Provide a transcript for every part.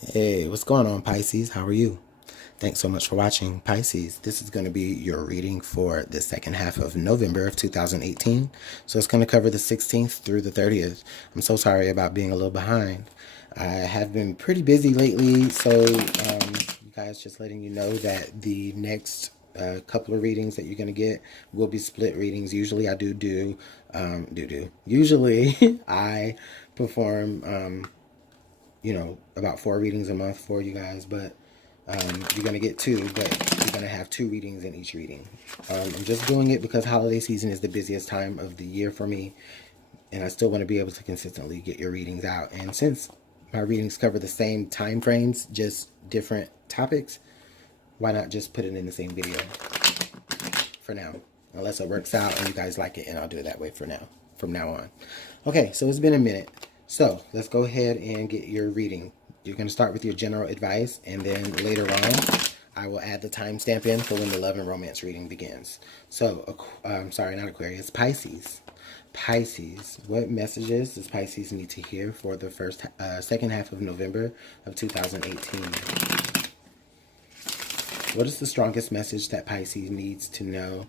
Hey, what's going on, Pisces? How are you? Thanks so much for watching, Pisces. This is going to be your reading for the second half of November of 2018. So it's going to cover the 16th through the 30th. I'm so sorry about being a little behind. I have been pretty busy lately, so you guys, just letting you know that the next couple of readings that you're going to get will be split readings. Usually I usually I perform about 4 readings a month for you guys, but you're going to get 2, but you're going to have 2 readings in each reading. I'm just doing it because holiday season is the busiest time of the year for me, and I still want to be able to consistently get your readings out. And since my readings cover the same time frames, just different topics, why not just put it in the same video for now? Unless it works out and you guys like it, and I'll do it that way for now, from now on. Okay, so it's been a minute. So let's go ahead and get your reading. You're going to start with your general advice, and then later on, I will add the timestamp in for when the love and romance reading begins. So, I'm sorry, not Aquarius, Pisces. Pisces, what messages does Pisces need to hear for the second half of November of 2018? What is the strongest message that Pisces needs to know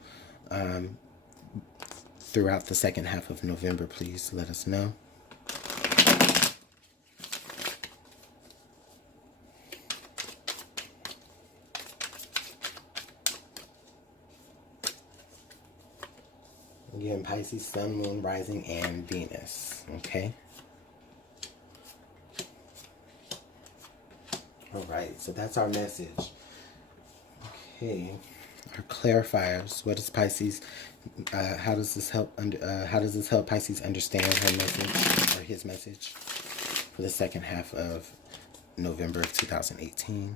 throughout the second half of November? Please let us know. Again, Pisces, Sun, Moon, Rising, and Venus. Okay. All right. So that's our message. Okay. Our clarifiers. What is Pisces? How does this help? How does this help Pisces understand her message or his message for the second half of November of 2018?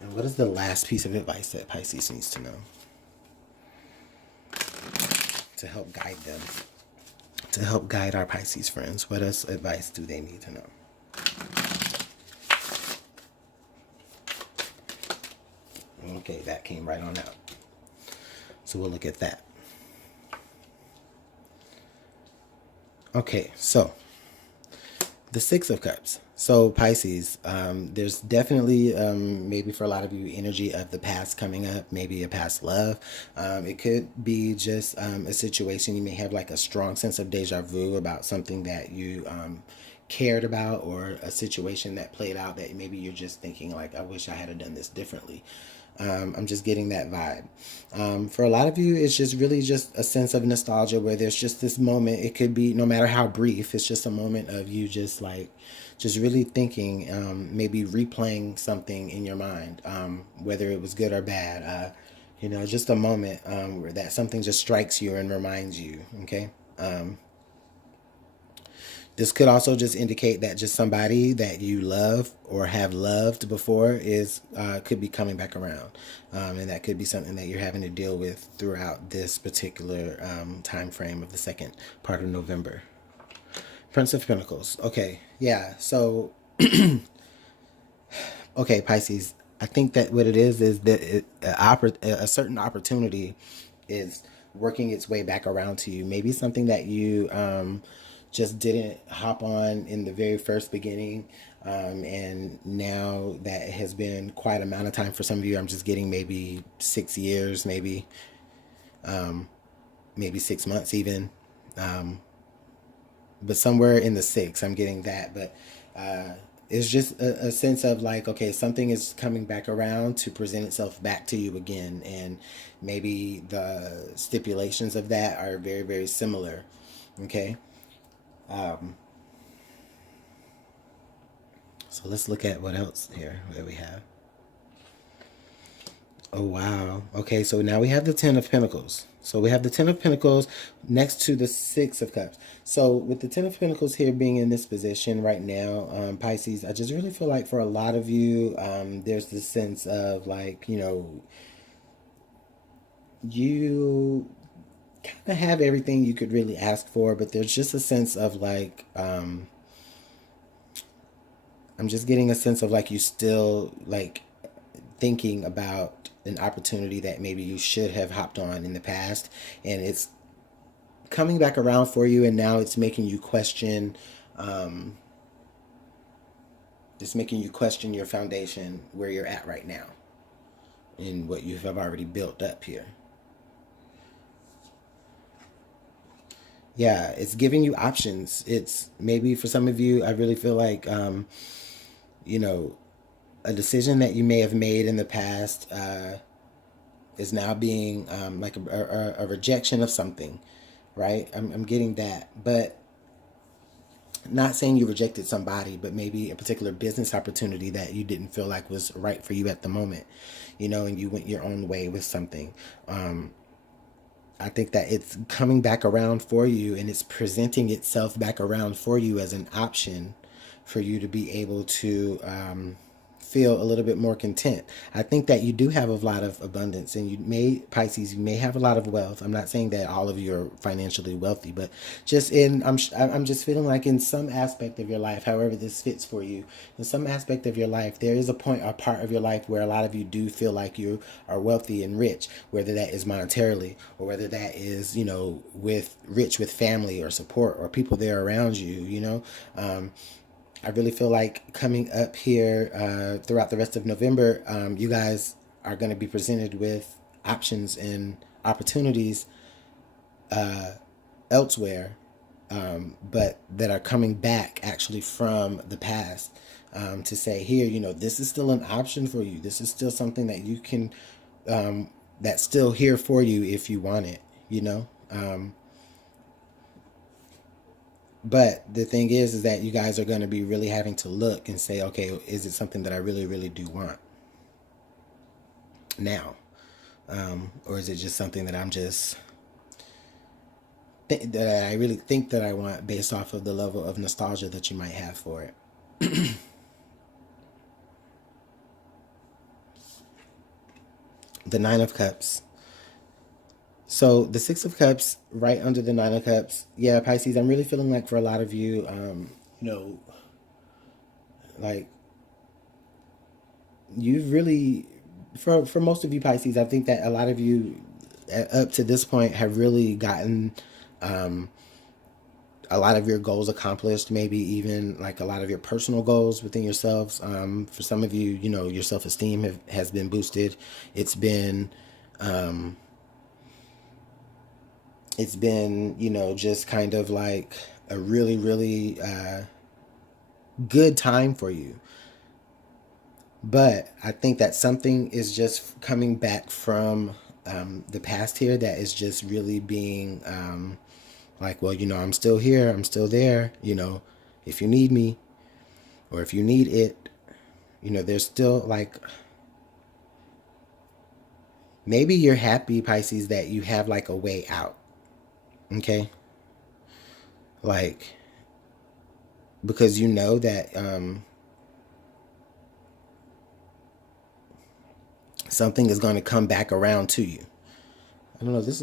And what is the last piece of advice that Pisces needs to know to help guide them? To help guide our Pisces friends, what else advice do they need to know? Okay, that came right on out. So we'll look at that. Okay, so the Six of Cups. So Pisces, there's definitely maybe for a lot of you energy of the past coming up, maybe a past love. It could be just a situation you may have like a strong sense of deja vu about something that you cared about, or a situation that played out that maybe you're just thinking like, I wish I had done this differently. I'm just getting that vibe. For a lot of you, it's just really just a sense of nostalgia where there's just this moment. It could be, no matter how brief, it's just a moment of you just like, just really thinking, maybe replaying something in your mind, whether it was good or bad. Just a moment where that something just strikes you and reminds you. Okay. This could also just indicate that just somebody that you love or have loved before is could be coming back around, and that could be something that you're having to deal with throughout this particular time frame of the second part of November. Prince of Pentacles. Okay, yeah. So, okay, Pisces. I think that what it is that a certain opportunity is working its way back around to you. Maybe something that you just didn't hop on in the very first beginning. And now that has been quite a amount of time for some of you. I'm just getting maybe 6 years, maybe 6 months even. But somewhere in the 6, I'm getting that. But it's just a sense of like, okay, something is coming back around to present itself back to you again. And maybe the stipulations of that are very, very similar. Okay. So let's look at what else here that we have. Oh, wow. Okay, so now we have the Ten of Pentacles. So we have the Ten of Pentacles next to the Six of Cups. So with the Ten of Pentacles here being in this position right now, Pisces, I just really feel like for a lot of you, there's this sense of like, you kind of have everything you could really ask for, but there's just a sense of like, I'm just getting a sense of like you still like thinking about an opportunity that maybe you should have hopped on in the past, and it's coming back around for you, and now um, it's making you question your foundation, where you're at right now and what you have already built up here. Yeah, it's giving you options. It's maybe for some of you, I really feel like, you know, a decision that you may have made in the past is now being like a rejection of something, right? I'm getting that. But not saying you rejected somebody, but maybe a particular business opportunity that you didn't feel like was right for you at the moment, and you went your own way with something. Um, I think that it's coming back around for you, and it's presenting itself back around for you as an option for you to be able to feel a little bit more content. I think that you do have a lot of abundance, and Pisces, you may have a lot of wealth. I'm not saying that all of you are financially wealthy, but I'm just feeling like in some aspect of your life, however this fits for you, in some aspect of your life, there is a part of your life where a lot of you do feel like you are wealthy and rich, whether that is monetarily or whether that is, with rich with family or support or people there around you, I really feel like coming up here throughout the rest of November, you guys are going to be presented with options and opportunities elsewhere, but that are coming back actually from the past, to say, here, this is still an option for you. This is still something that you can, that's still here for you if you want it, you know? But the thing is that you guys are going to be really having to look and say, okay, is it something that I really, really do want now? Or is it just something that that I really think that I want based off of the level of nostalgia that you might have for it? The Nine of Cups. So the Six of Cups, right under the Nine of Cups. Yeah, Pisces, I'm really feeling like for a lot of you, you know, like you've really, for most of you Pisces, I think that a lot of you up to this point have really gotten um, a lot of your goals accomplished, maybe even like a lot of your personal goals within yourselves. For some of you, your self-esteem has been boosted. It's been, um, just kind of like a really, really good time for you. But I think that something is just coming back from the past here that is just really being like, well, I'm still here, I'm still there, if you need me or if you need it, there's still like, maybe you're happy, Pisces, that you have like a way out. Okay. Like, because you know that something is going to come back around to you. I don't know. This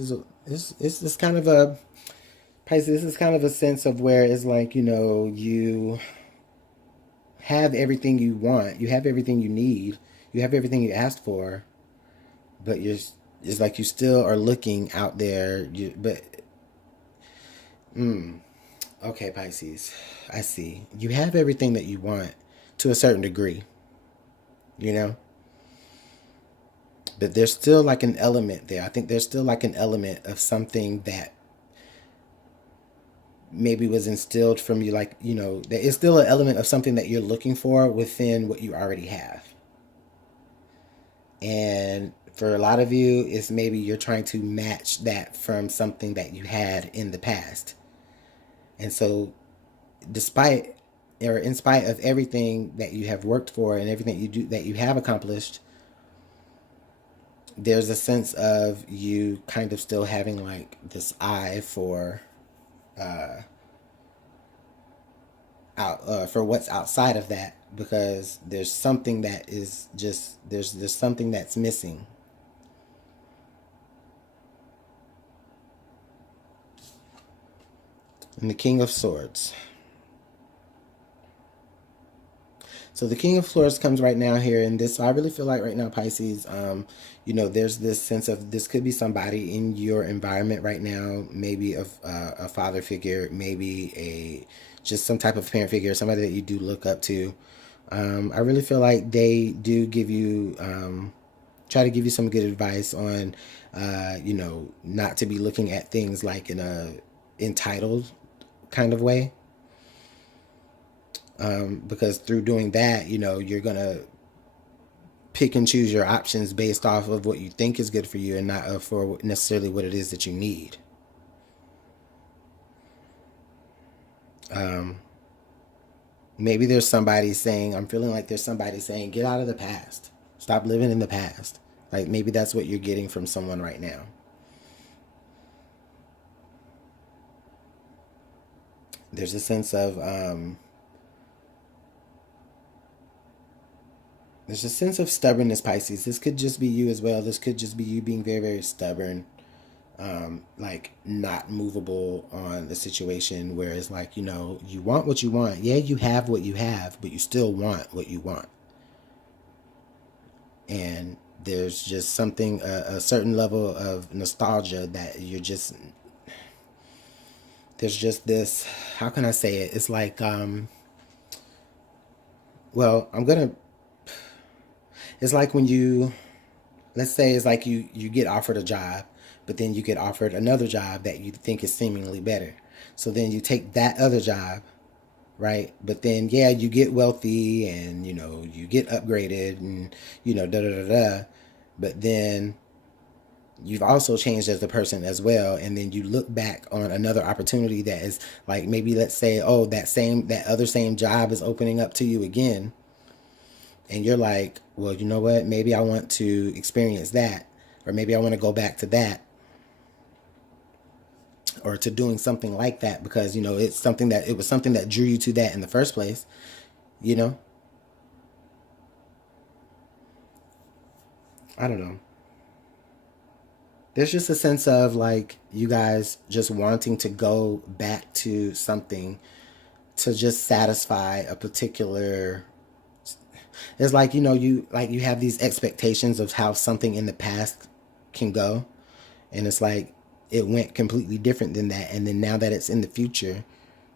kind of a Pisces. This is kind of a sense of where it's like, you have everything you want, you have everything you need, you have everything you asked for, but it's like you still are looking out there. Okay, Pisces, I see. You have everything that you want to a certain degree, you know, but there's still like an element there. I think there's still like an element of something that maybe was instilled from you, like, there is still an element of something that you're looking for within what you already have. And for a lot of you, it's maybe you're trying to match that from something that you had in the past. And so, despite or in spite of everything that you have worked for and everything you do that you have accomplished, there's a sense of you kind of still having like this eye for for what's outside of that, because there's something that is just there's something that's missing. And the King of Swords. So the King of Swords comes right now here, and this, I really feel like right now, Pisces, there's this sense of this could be somebody in your environment right now, maybe a father figure, maybe just some type of parent figure, somebody that you do look up to. I really feel like they do give you, try to give you some good advice on, not to be looking at things like in a entitled kind of way. Because through doing that, you're going to pick and choose your options based off of what you think is good for you and not for necessarily what it is that you need. Maybe there's somebody saying, I'm feeling like there's somebody saying, get out of the past. Stop living in the past. Like maybe that's what you're getting from someone right now. There's a sense of, there's a sense of stubbornness, Pisces. This could just be you as well. This could just be you being very, very stubborn. Like not movable on the situation where it's like, you want what you want. Yeah, you have what you have, but you still want what you want. And there's just something, a certain level of nostalgia that there's just this, how can I say it? It's like, well, it's like when let's say it's like you get offered a job, but then you get offered another job that you think is seemingly better. So then you take that other job, right? But then, yeah, you get wealthy and, you get upgraded and, da da da da. But then you've also changed as a person as well. And then you look back on another opportunity that is like, maybe let's say, oh, that other same job is opening up to you again. And you're like, well, you know what? Maybe I want to experience that. Or maybe I want to go back to that. Or to doing something like that because, it was something that drew you to that in the first place, I don't know. There's just a sense of like you guys just wanting to go back to something to just satisfy a particular. It's like, you have these expectations of how something in the past can go, and it's like it went completely different than that, and then now that it's in the future,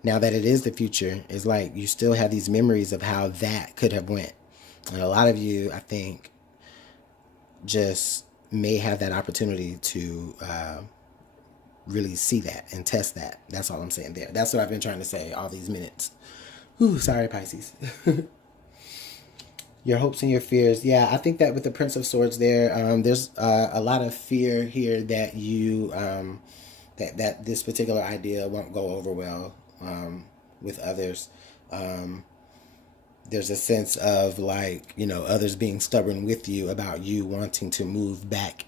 now that it is the future, it's like you still have these memories of how that could have went. And a lot of you, I think, just may have that opportunity to really see that and test that. That's all I'm saying there. That's what I've been trying to say all these minutes. Ooh, sorry, Pisces. Your hopes and your fears. Yeah, I think that with the Prince of Swords there's a lot of fear here that that this particular idea won't go over well with others. There's a sense of like, others being stubborn with you about you wanting to move back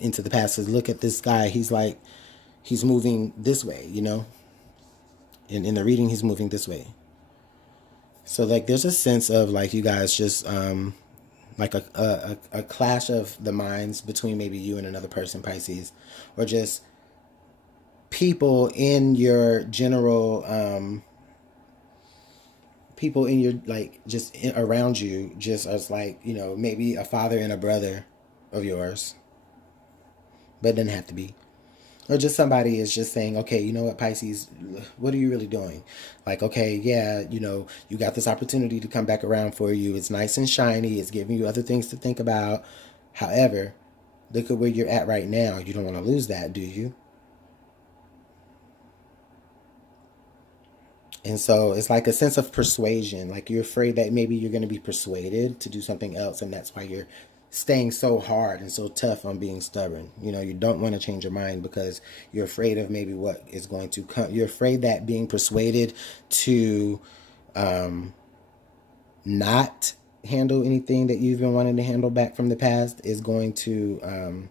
into the past. Because look at this guy. He's like, he's moving this way, In the reading, he's moving this way. So like there's a sense of like you guys just like a clash of the minds between maybe you and another person, Pisces, or just people in your general people in your like just around you, just as like, maybe a father and a brother of yours, but it doesn't have to be. Or just somebody is just saying, okay, you know what, Pisces, what are you really doing? Like, okay, yeah, you got this opportunity to come back around for you. It's nice and shiny. It's giving you other things to think about. However, look at where you're at right now. You don't want to lose that, do you? And so it's like a sense of persuasion. Like you're afraid that maybe you're going to be persuaded to do something else. And that's why you're staying so hard and so tough on being stubborn. You don't want to change your mind because you're afraid of maybe what is going to come. You're afraid that being persuaded to not handle anything that you've been wanting to handle back from the past is going to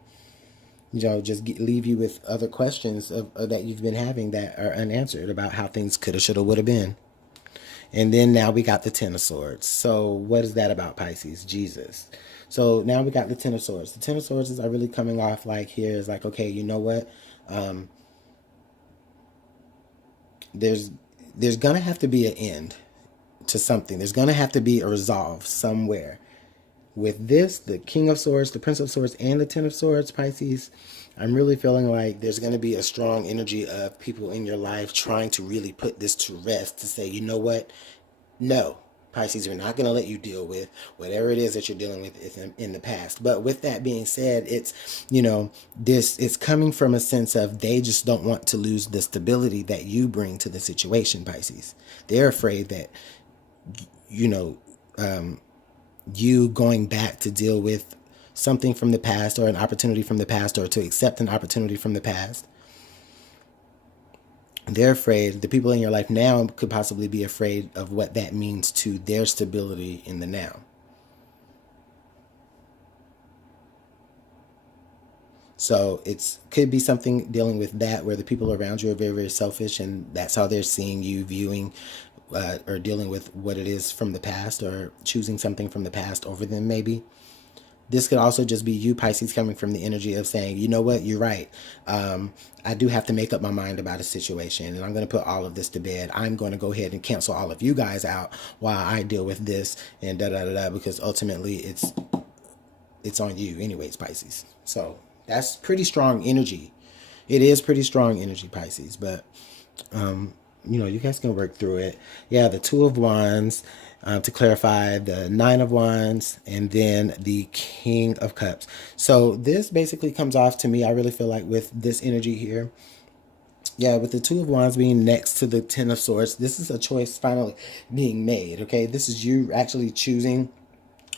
leave you with other questions that you've been having that are unanswered about how things coulda, shoulda, woulda been. And then now we got the Ten of Swords. So what is that about, Pisces? Jesus. So now we got the Ten of Swords. The Ten of Swords is really coming off like here is like, okay, you know what? there's going to have to be an end to something. There's going to have to be a resolve somewhere. With this, the King of Swords, the Prince of Swords, and the Ten of Swords, Pisces, I'm really feeling like there's going to be a strong energy of people in your life trying to really put this to rest, to say, you know what? No, Pisces, we're not going to let you deal with whatever it is that you're dealing with in the past. But with that being said, it's, it's coming from a sense of they just don't want to lose the stability that you bring to the situation, Pisces. They're afraid that, you going back to deal with something from the past or an opportunity from the past or to accept an opportunity from the past. They're afraid, the people in your life now could possibly be afraid of what that means to their stability in the now. So it could be something dealing with that where the people around you are very, very selfish, and that's how they're seeing you, viewing or dealing with what it is from the past, or choosing something from the past over them maybe. This could also just be you, Pisces, coming from the energy of saying, you know what, you're right. I do have to make up my mind about a situation, and I'm going to put all of this to bed. I'm going to go ahead and cancel all of you guys out while I deal with this, and da-da-da-da, because ultimately it's on you anyways, Pisces. So that's pretty strong energy. It is pretty strong energy, Pisces, but you guys can work through it. Yeah, the Two of Wands, to clarify, the Nine of Wands, and then the King of Cups. So this basically comes off to me, I really feel like, with this energy here. Yeah, with the Two of Wands being next to the Ten of Swords, this is a choice finally being made, okay? This is you actually choosing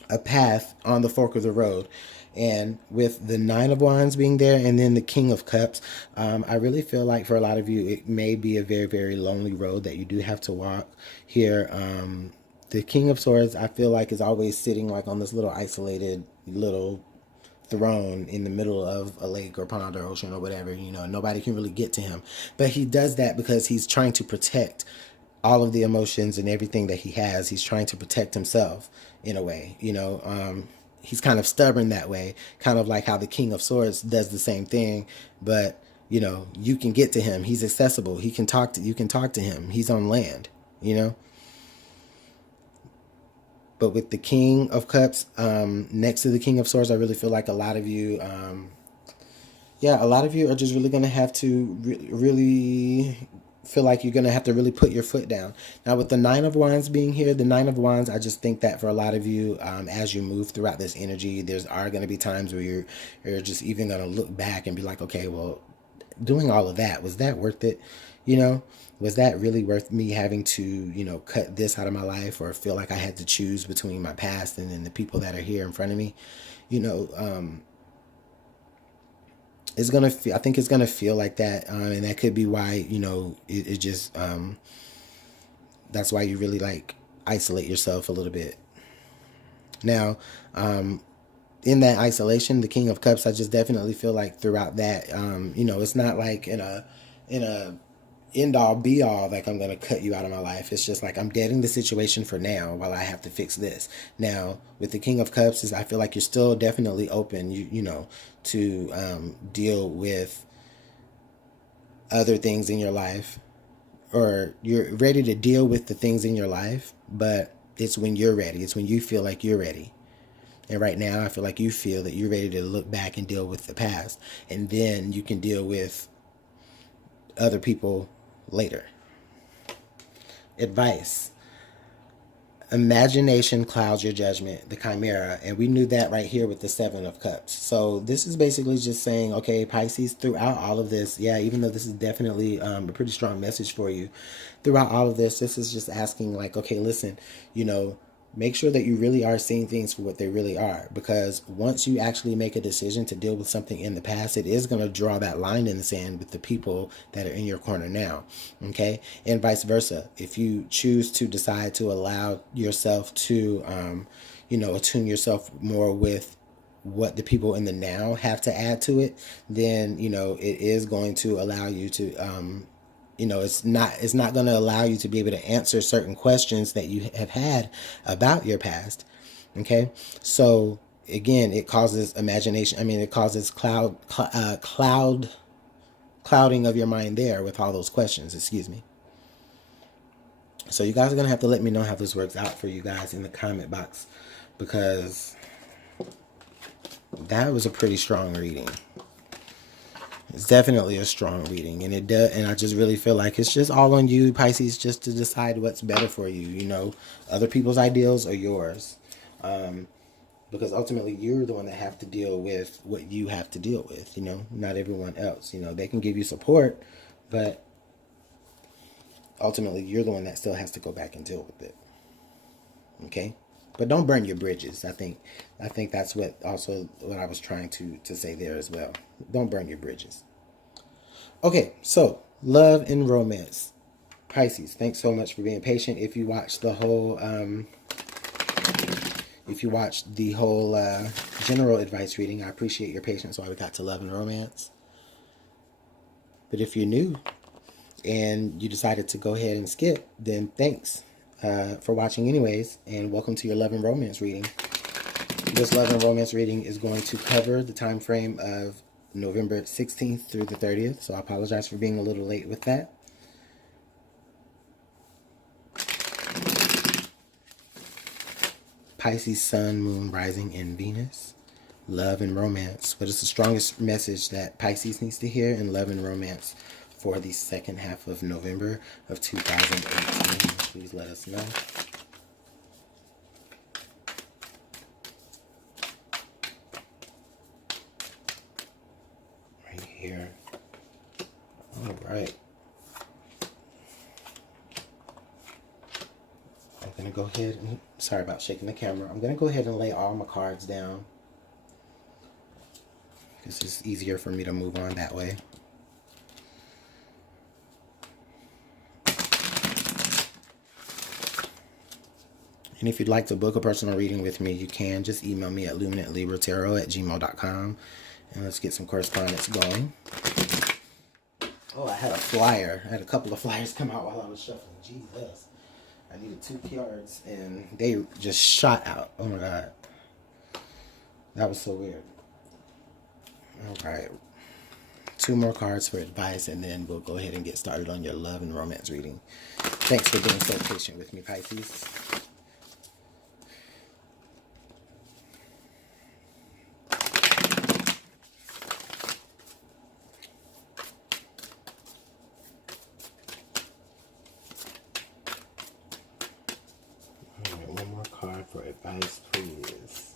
a path on the fork of the road. And with the Nine of Wands being there and then the King of Cups, I really feel like for a lot of you, it may be a very, very lonely road that you do have to walk here. The King of Swords, I feel like, is always sitting like on this little isolated little throne in the middle of a lake or pond or ocean or whatever. Nobody can really get to him. But he does that because he's trying to protect all of the emotions and everything that he has. He's trying to protect himself in a way, he's kind of stubborn that way, kind of like how the King of Swords does the same thing. But, you can get to him. He's accessible. You can talk to him. He's on land, But with the King of Cups, next to the King of Swords, I really feel like a lot of you, a lot of you are just really going to have to really feel like you're going to have to really put your foot down. Now, with the Nine of Wands being here, the Nine of Wands, I just think that for a lot of you, as you move throughout this energy, are going to be times where you're just even going to look back and be like, okay, well, doing all of that, was that worth it? Was that really worth me having to, cut this out of my life, or feel like I had to choose between my past and then the people that are here in front of me? It's gonna feel, I think it's gonna feel like that, and that could be why it just that's why you really like isolate yourself a little bit. Now, in that isolation, the King of Cups, I just definitely feel like throughout that, it's not like in a end all be all like I'm going to cut you out of my life. It's just like I'm deading the situation for now while I have to fix this. Now with the King of Cups, is I feel like you're still definitely open to deal with other things in your life, or you're ready to deal with the things in your life, but it's when you're ready. It's when you feel like you're ready. And right now I feel like you feel that you're ready to look back and deal with the past, and then you can deal with other people later. Advice: imagination clouds your judgment, the Chimera, and we knew that right here with the Seven of Cups. So this is basically just saying, okay, Pisces, throughout all of this, even though this is definitely a pretty strong message for you, throughout all of this is just asking, like, okay, listen, make sure that you really are seeing things for what they really are, because once you actually make a decision to deal with something in the past, it is going to draw that line in the sand with the people that are in your corner now, okay? And vice versa. If you choose to decide to allow yourself to, attune yourself more with what the people in the now have to add to it, then, it is going to allow you to, it's not going to allow you to be able to answer certain questions that you have had about your past. Okay. So again, it causes imagination. I mean, it causes clouding of your mind there with all those questions, excuse me. So you guys are going to have to let me know how this works out for you guys in the comment box, because that was a pretty strong reading. It's definitely a strong reading, and it does. And I just really feel like it's just all on you, Pisces, just to decide what's better for you. You know, other people's ideals or yours, because ultimately you're the one that have to deal with what you have to deal with. You know, not everyone else. You know, they can give you support, but ultimately you're the one that still has to go back and deal with it. Okay, but don't burn your bridges. I think that's what I was trying to say there as well. Don't burn your bridges. Okay, so love and romance, Pisces. Thanks so much for being patient. If you watched the whole general advice reading, I appreciate your patience while we got to love and romance. But if you're new and you decided to go ahead and skip, then thanks for watching anyways, and welcome to your love and romance reading. This love and romance reading is going to cover the time frame of November 16th through the 30th, so I apologize for being a little late with that. Pisces, Sun, Moon, Rising, and Venus. Love and romance. What is the strongest message that Pisces needs to hear in love and romance for the second half of November of 2018? Please let us know. Right here. All right. I'm going to go ahead and, sorry about shaking the camera. I'm going to go ahead and lay all my cards down. This is easier for me to move on that way. And if you'd like to book a personal reading with me, you can. Just email me at LuminantLibraTarot@gmail.com. And let's get some correspondence going. Oh, I had a flyer. I had a couple of flyers come out while I was shuffling. Jesus. I needed 2 cards, and they just shot out. Oh, my God. That was so weird. All right. 2 more cards for advice, and then we'll go ahead and get started on your love and romance reading. Thanks for being so patient with me, Pisces. All right, 1 more card for advice, please.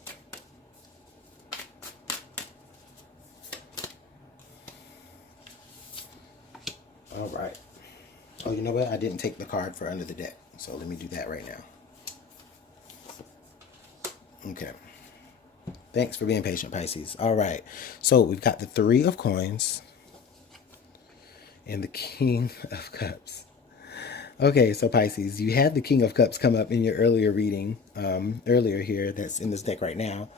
All right. Oh, you know what? I didn't take the card for under the deck, so let me do that right now. Okay. Thanks for being patient, Pisces. All right. So we've got the 3 of Coins and the King of Cups. Okay, so Pisces, you had the King of Cups come up in your earlier reading, earlier here, that's in this deck right now.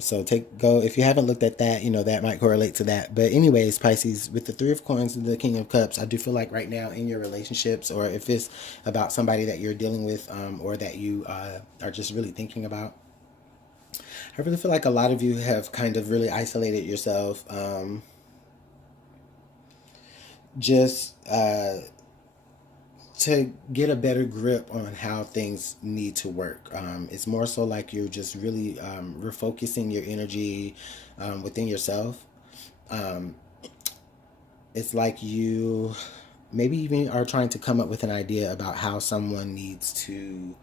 So if you haven't looked at that, you know, that might correlate to that. But anyways, Pisces, with the 3 of Coins and the King of Cups, I do feel like right now in your relationships, or if it's about somebody that you're dealing with, or that you are just really thinking about, I really feel like a lot of you have kind of really isolated yourself, just to get a better grip on how things need to work. It's more so like you're just really refocusing your energy within yourself. It's like you maybe even are trying to come up with an idea about how someone needs to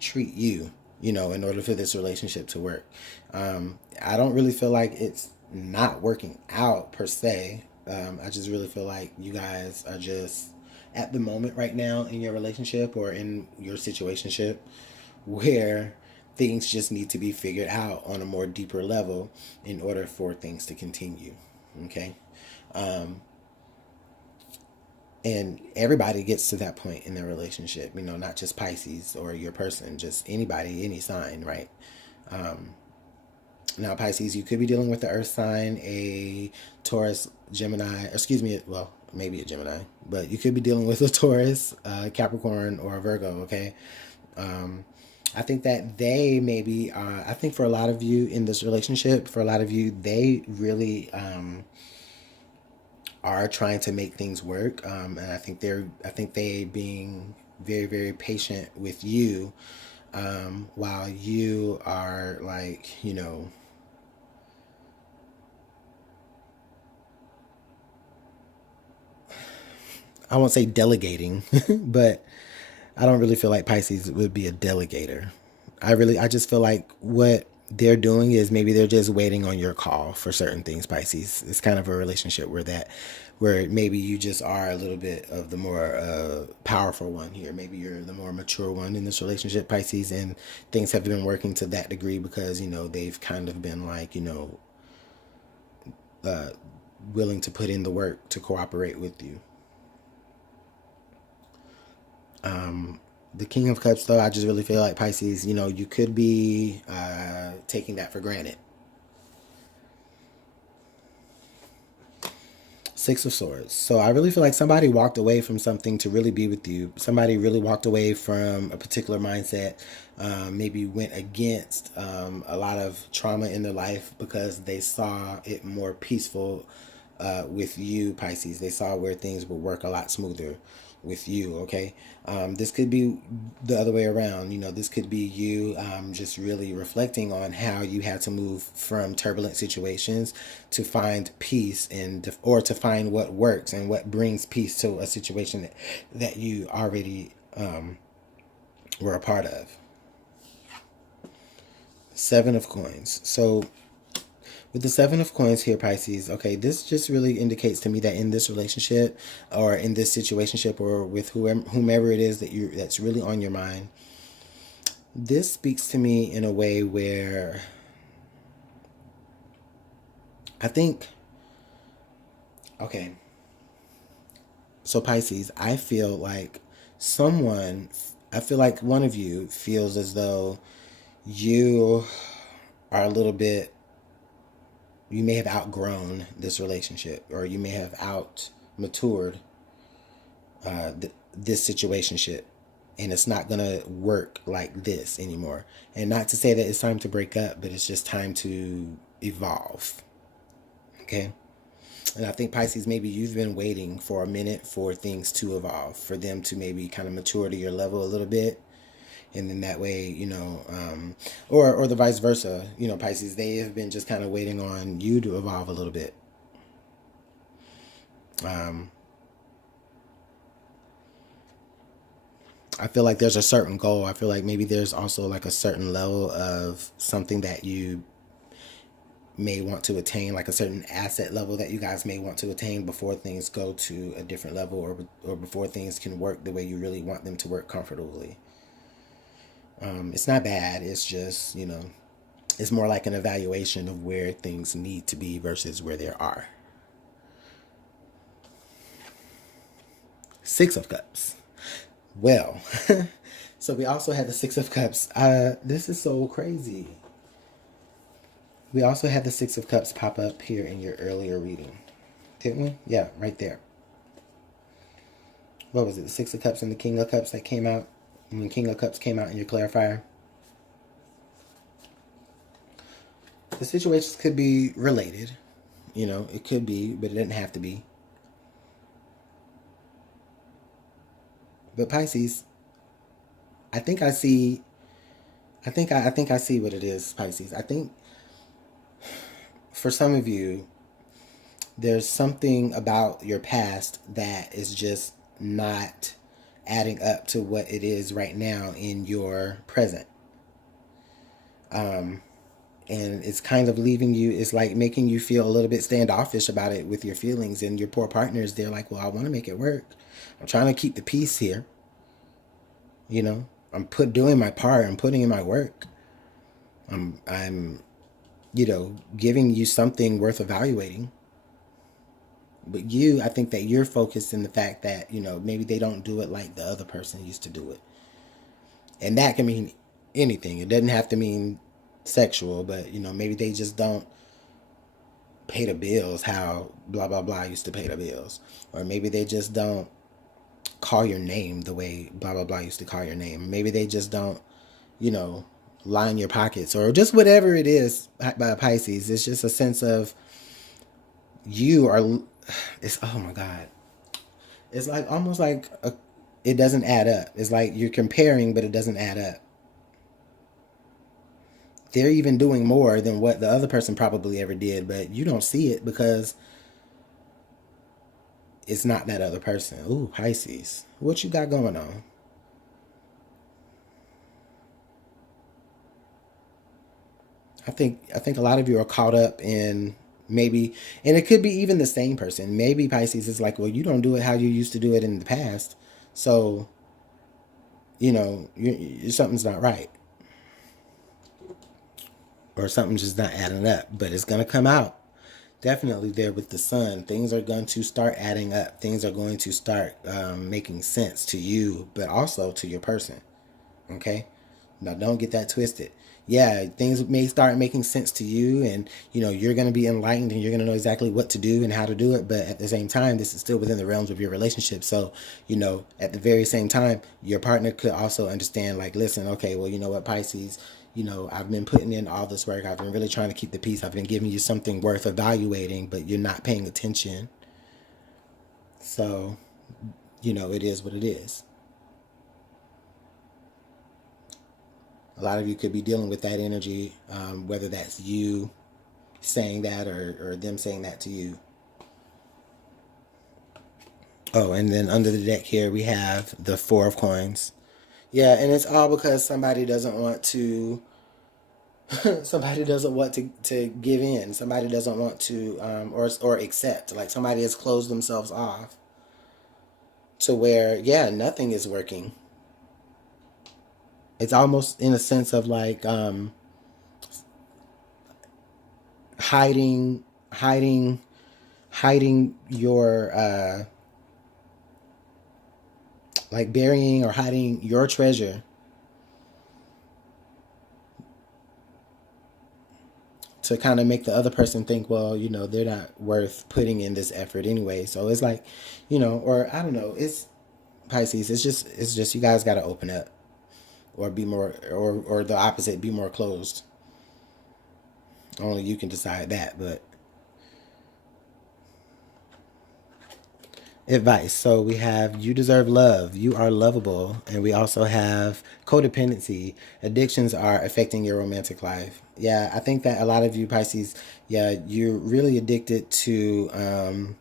treat you, you know, in order for this relationship to work. I don't really feel like it's not working out per se. I just really feel like you guys are just at the moment right now in your relationship or in your situationship where things just need to be figured out on a more deeper level in order for things to continue. Okay. And everybody gets to that point in their relationship, you know, not just Pisces or your person, just anybody, any sign, right? Now, Pisces, you could be dealing with the earth sign, a Taurus, Gemini, excuse me, well, maybe a Gemini, but you could be dealing with a Taurus, Capricorn, or a Virgo, okay? I think that they maybe, I think for a lot of you in this relationship, for a lot of you, they really are trying to make things work. And I think they being very, very patient with you, while you are like, I won't say delegating, but I don't really feel like Pisces would be a delegator. I just feel like what they're doing is maybe they're just waiting on your call for certain things, Pisces. It's kind of a relationship where maybe you just are a little bit of the more powerful one here. Maybe you're the more mature one in this relationship, Pisces, and things have been working to that degree because, they've kind of been like, uh, willing to put in the work to cooperate with you. The King of Cups, though, I just really feel like Pisces, you could be taking that for granted. Six of Swords. So I really feel like somebody walked away from something to really be with you. Somebody really walked away from a particular mindset. Maybe went against a lot of trauma in their life because they saw it more peaceful with you, Pisces. They saw where things would work a lot smoother with you, okay? This could be the other way around. This could be you just really reflecting on how you had to move from turbulent situations to find peace or to find what works and what brings peace to a situation that you already were a part of. Seven of Coins. So with the Seven of Coins here, Pisces, okay, this just really indicates to me that in this relationship or in this situationship or with whomever it is that's really on your mind, this speaks to me in a way where I think, okay, so Pisces, I feel like one of you feels as though you are a little bit, you may have outgrown this relationship or you may have out matured this situationship, and it's not gonna work like this anymore. And not to say that it's time to break up, but it's just time to evolve. Okay. And I think Pisces, maybe you've been waiting for a minute for things to evolve, for them to maybe kind of mature to your level a little bit. And then that way, or the vice versa, Pisces, they have been just kind of waiting on you to evolve a little bit. I feel like there's a certain goal. I feel like maybe there's also like a certain level of something that you may want to attain, like a certain asset level that you guys may want to attain before things go to a different level, or before things can work the way you really want them to work comfortably. It's not bad. It's just, it's more like an evaluation of where things need to be versus where there are. Six of Cups. Well, so we also had the Six of Cups. This is so crazy. We also had the Six of Cups pop up here in your earlier reading. Didn't we? Yeah, right there. What was it? The Six of Cups and the King of Cups that came out? And the King of Cups came out in your clarifier. The situations could be related. It could be, but it didn't have to be. But Pisces, I think I see. I think I see what it is, Pisces. I think for some of you, there's something about your past that is just not adding up to what it is right now in your present. And it's kind of leaving you, it's like making you feel a little bit standoffish about it with your feelings, and your poor partners, they're like, well, I want to make it work. I'm trying to keep the peace here. I'm doing my part. I'm putting in my work. I'm giving you something worth evaluating. But I think that you're focused in the fact that, maybe they don't do it like the other person used to do it. And that can mean anything. It doesn't have to mean sexual, but, maybe they just don't pay the bills how blah, blah, blah used to pay the bills. Or maybe they just don't call your name the way blah, blah, blah used to call your name. Maybe they just don't, line your pockets, or just whatever it is by Pisces. It's just a sense of it's, oh my God. It's like almost like it doesn't add up. It's like you're comparing, but it doesn't add up. They're even doing more than what the other person probably ever did, but you don't see it because it's not that other person. Ooh, Pisces. What you got going on? I think a lot of you are caught up in maybe, and it could be even the same person. Maybe Pisces is like, well, you don't do it how you used to do it in the past, so something's not right, or something's just not adding up. But it's gonna come out. Definitely there with the sun. Things are going to start adding up. Things are going to start making sense to you, but also to your person. Okay? Now, don't get that twisted. Yeah, things may start making sense to you, and you're going to be enlightened, and you're going to know exactly what to do and how to do it. But at the same time, this is still within the realms of your relationship. So, at the very same time, your partner could also understand, like, listen, okay, well, you know what, Pisces, I've been putting in all this work. I've been really trying to keep the peace. I've been giving you something worth evaluating, but you're not paying attention. So, it is what it is. A lot of you could be dealing with that energy, whether that's you saying that or them saying that to you. Oh, and then under the deck here we have the Four of Coins. Yeah, and it's all because somebody doesn't want to somebody doesn't want to give in. Somebody doesn't want to or accept. Like somebody has closed themselves off to where, yeah, nothing is working. It's almost in a sense of like hiding hiding hiding your like burying or hiding your treasure to kind of make the other person think, well, they're not worth putting in this effort anyway. So it's like, or I don't know, it's Pisces, it's just you guys got to open up or be more, or the opposite, be more closed. Only you can decide that. But advice. So we have you deserve love. You are lovable. And we also have codependency. Addictions are affecting your romantic life. Yeah, I think that a lot of you Pisces, yeah, you're really addicted to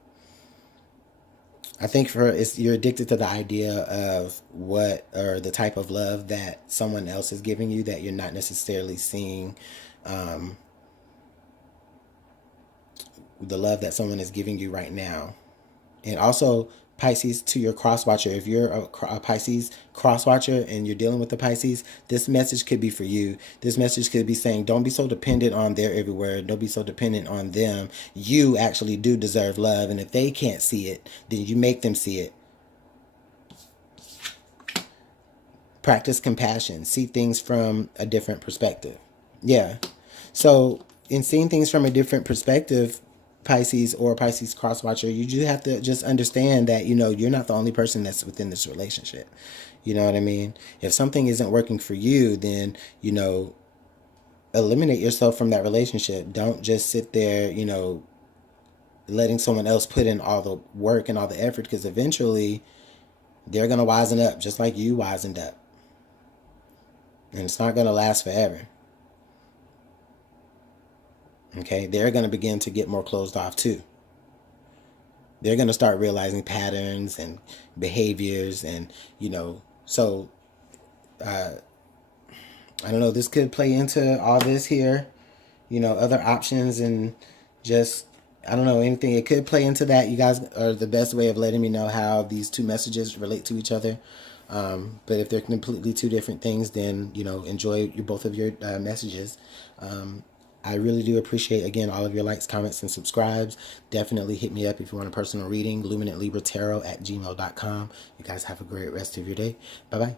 I think you're addicted to the idea of what or the type of love that someone else is giving you that you're not necessarily seeing the love that someone is giving you right now. And also, Pisces, to your cross watcher, if you're a Pisces cross watcher and you're dealing with the Pisces, this message could be for you. This message could be saying, don't be so dependent on their every word. Don't be so dependent on them. You actually do deserve love. And if they can't see it, then you make them see it. Practice compassion. See things from a different perspective. Yeah. So in seeing things from a different perspective, Pisces or Pisces cross watcher, you do have to just understand that, you're not the only person that's within this relationship. You know what I mean? If something isn't working for you, then, eliminate yourself from that relationship. Don't just sit there, letting someone else put in all the work and all the effort, because eventually they're going to wisen up just like you wisened up. And it's not going to last forever. Okay, they're going to begin to get more closed off too. They're going to start realizing patterns and behaviors, and so I don't know, this could play into all this here, other options, and just, I don't know, anything. It could play into that. You guys are the best way of letting me know how these two messages relate to each other. But if they're completely two different things, then, enjoy both of your messages. I really do appreciate, again, all of your likes, comments, and subscribes. Definitely hit me up if you want a personal reading. LuminantLibraTarot@gmail.com. You guys have a great rest of your day. Bye-bye.